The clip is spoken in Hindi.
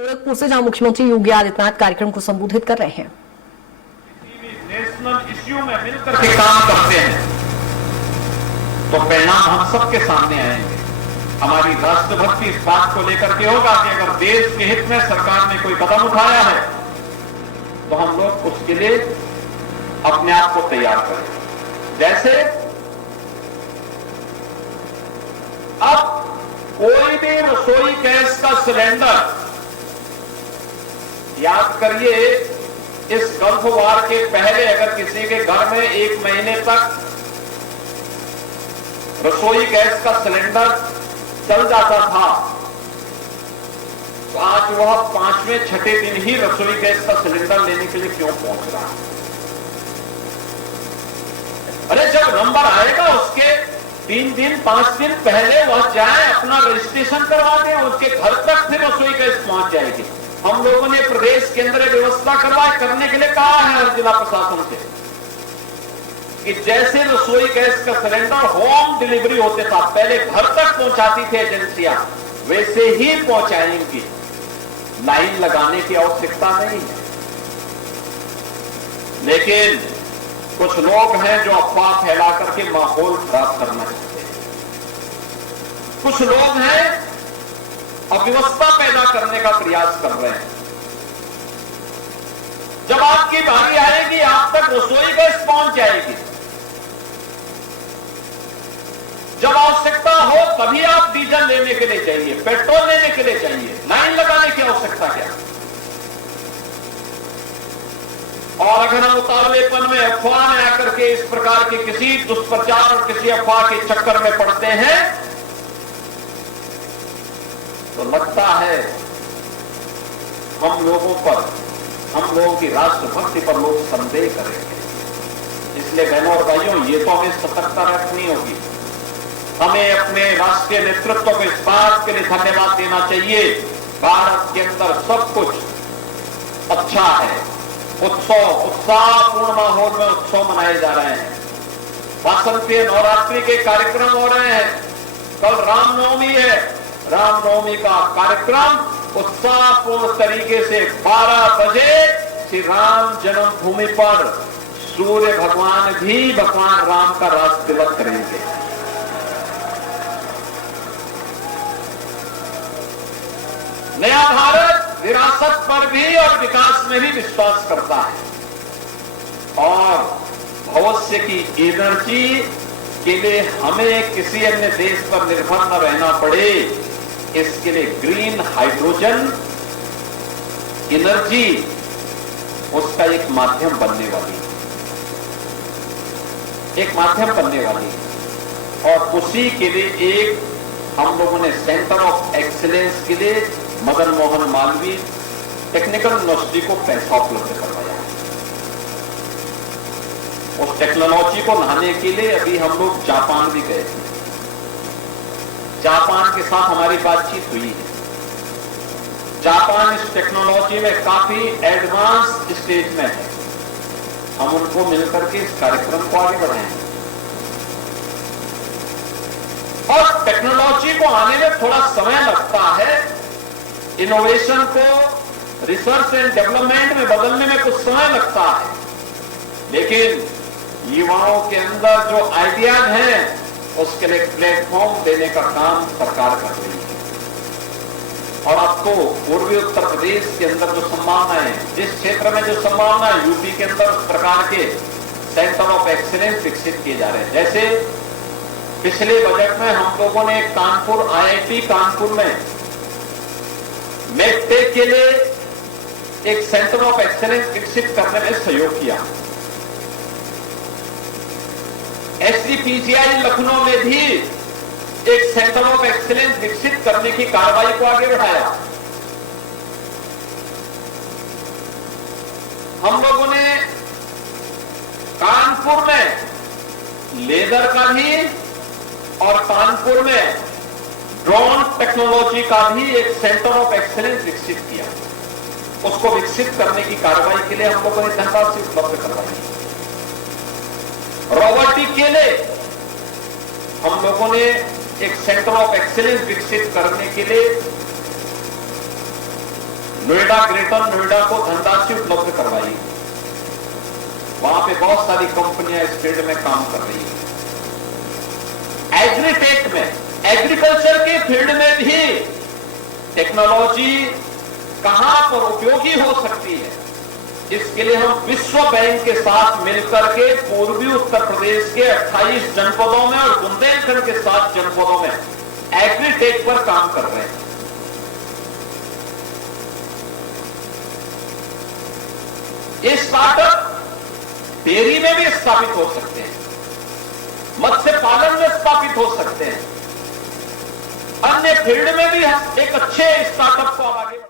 गोरखपुर से जहां मुख्यमंत्री योगी आदित्यनाथ कार्यक्रम को संबोधित कर रहे हैं। नेशनल इश्यू में मिलकर के काम करते हैं तो परिणाम हम सबके सामने आएंगे। हमारी राष्ट्रभक्ति इस बात को लेकर के होगा कि अगर देश के हित में सरकार ने कोई कदम उठाया है तो हम लोग उसके लिए अपने आप को तैयार करें। जैसे अब कोई भी रसोई गैस का सिलेंडर, याद करिए इस गल्फ वार के पहले अगर किसी के घर में 1 महीने तक रसोई गैस का सिलेंडर चल जाता था तो आज वह 5वें 6ठे दिन ही रसोई गैस का सिलेंडर लेने के लिए क्यों पहुंच रहा है? अरे जब नंबर आएगा उसके 3 दिन 5 दिन पहले वह जाए, अपना रजिस्ट्रेशन करवा दें, उसके घर तक फिर रसोई गैस पहुंच जाएगी। हम लोगों ने प्रदेश के अंदर व्यवस्था करने के लिए कहा है हर जिला प्रशासन से कि जैसे रसोई गैस का सिलेंडर होम डिलीवरी होते था, पहले घर तक पहुंचाती थी एजेंसियां, वैसे ही पहुंचाएंगी। लाइन लगाने की आवश्यकता नहीं है। लेकिन कुछ लोग हैं जो अफवाह फैला करके माहौल खराब करना चाहते हैं। कुछ लोग हैं अव्यवस्था पैदा करने का प्रयास कर रहे हैं। जब आपकी बारी आएगी आप तक रसोई गैस पहुंच जाएगी। जब आवश्यकता हो तभी आप डीजल लेने के लिए चाहिए, पेट्रोल लेने के लिए चाहिए, लाइन लगाने की आवश्यकता क्या? और अगर हम उतावलेपन में अफवाह में आकर के इस प्रकार के किसी दुष्प्रचार और किसी अफवाह के चक्कर में पड़ते हैं तो लगता है हम लोगों की राष्ट्रभक्ति पर लोग संदेह करेंगे। इसलिए बहनों और भाइयों, ये तो हमें सतर्कता रखनी होगी। हमें अपने राष्ट्रीय नेतृत्व को इस बात के लिए धन्यवाद देना चाहिए। भारत के अंदर सब कुछ अच्छा है, उत्साहपूर्ण माहौल में उत्सव मनाए जा रहे हैं। वासंतीय नवरात्रि के कार्यक्रम हो रहे हैं। कल रामनवमी है, रामनवमी का कार्यक्रम उत्साहपूर्ण तरीके से 12 बजे श्री राम जन्मभूमि पर सूर्य भगवान भी भगवान राम का रास तिलक करेंगे। नया भारत विरासत पर भी और विकास में भी विश्वास करता है और भविष्य की एनर्जी के लिए हमें किसी अन्य देश पर निर्भर न रहना पड़े, इसके लिए ग्रीन हाइड्रोजन एनर्जी उसका एक माध्यम बनने वाली है। और उसी के लिए एक हम लोगों ने सेंटर ऑफ एक्सीलेंस के लिए मदन मोहन मालवीय टेक्निकल यूनिवर्सिटी को पैसा उपलब्ध करवाया है। उस टेक्नोलॉजी को लाने के लिए अभी हम लोग जापान भी गए थे। जापान के साथ हमारी बातचीत हुई है। जापान इस टेक्नोलॉजी में काफी एडवांस स्टेज में है। हम उनको मिलकर के इस कार्यक्रम को आगे बढ़ाएंगे। और टेक्नोलॉजी को आने में थोड़ा समय लगता है। इनोवेशन को रिसर्च एंड डेवलपमेंट में बदलने में कुछ समय लगता है, लेकिन युवाओं के अंदर जो आइडियाज हैं उसके लिए प्लेटफॉर्म देने का काम सरकार कर रही है। और अब तो पूर्वी उत्तर प्रदेश के अंदर जो संभावना है, जिस क्षेत्र में जो संभावना है, यूपी के अंदर उस प्रकार के सेंटर ऑफ एक्सीलेंस विकसित किए जा रहे हैं। जैसे पिछले बजट में हम लोगों ने कानपुर IIT कानपुर में मेडटेक के लिए एक सेंटर ऑफ एक्सीलेंस विकसित करने में सहयोग किया। SGPGI लखनऊ में भी एक सेंटर ऑफ एक्सीलेंस विकसित करने की कार्रवाई को आगे बढ़ाया। हम लोगों ने कानपुर में लेदर का भी और कानपुर में ड्रोन टेक्नोलॉजी का भी एक सेंटर ऑफ एक्सीलेंस विकसित किया। उसको विकसित करने की कार्रवाई के लिए हम लोगों ने धनराशि उपलब्ध करवाई। रोबोटिक के लिए हम लोगों ने एक सेंटर ऑफ एक्सीलेंस विकसित करने के लिए नोएडा, ग्रेटर नोएडा को धनराशि उपलब्ध करवाई। वहां पे बहुत सारी कंपनियां इस फील्ड में काम कर रही है। एग्रीटेक में, एग्रीकल्चर के फील्ड में भी टेक्नोलॉजी कहां पर उपयोगी हो सकती है, इसके लिए हम विश्व बैंक के साथ मिलकर के पूर्वी उत्तर प्रदेश के 28 जनपदों में और बुंदेलखंड के 7 जनपदों में एग्रीटेक पर काम कर रहे हैं। ये स्टार्टअप डेयरी में भी स्थापित हो सकते हैं, मत्स्य पालन में स्थापित हो सकते हैं, अन्य फील्ड में भी एक अच्छे स्टार्टअप को आगे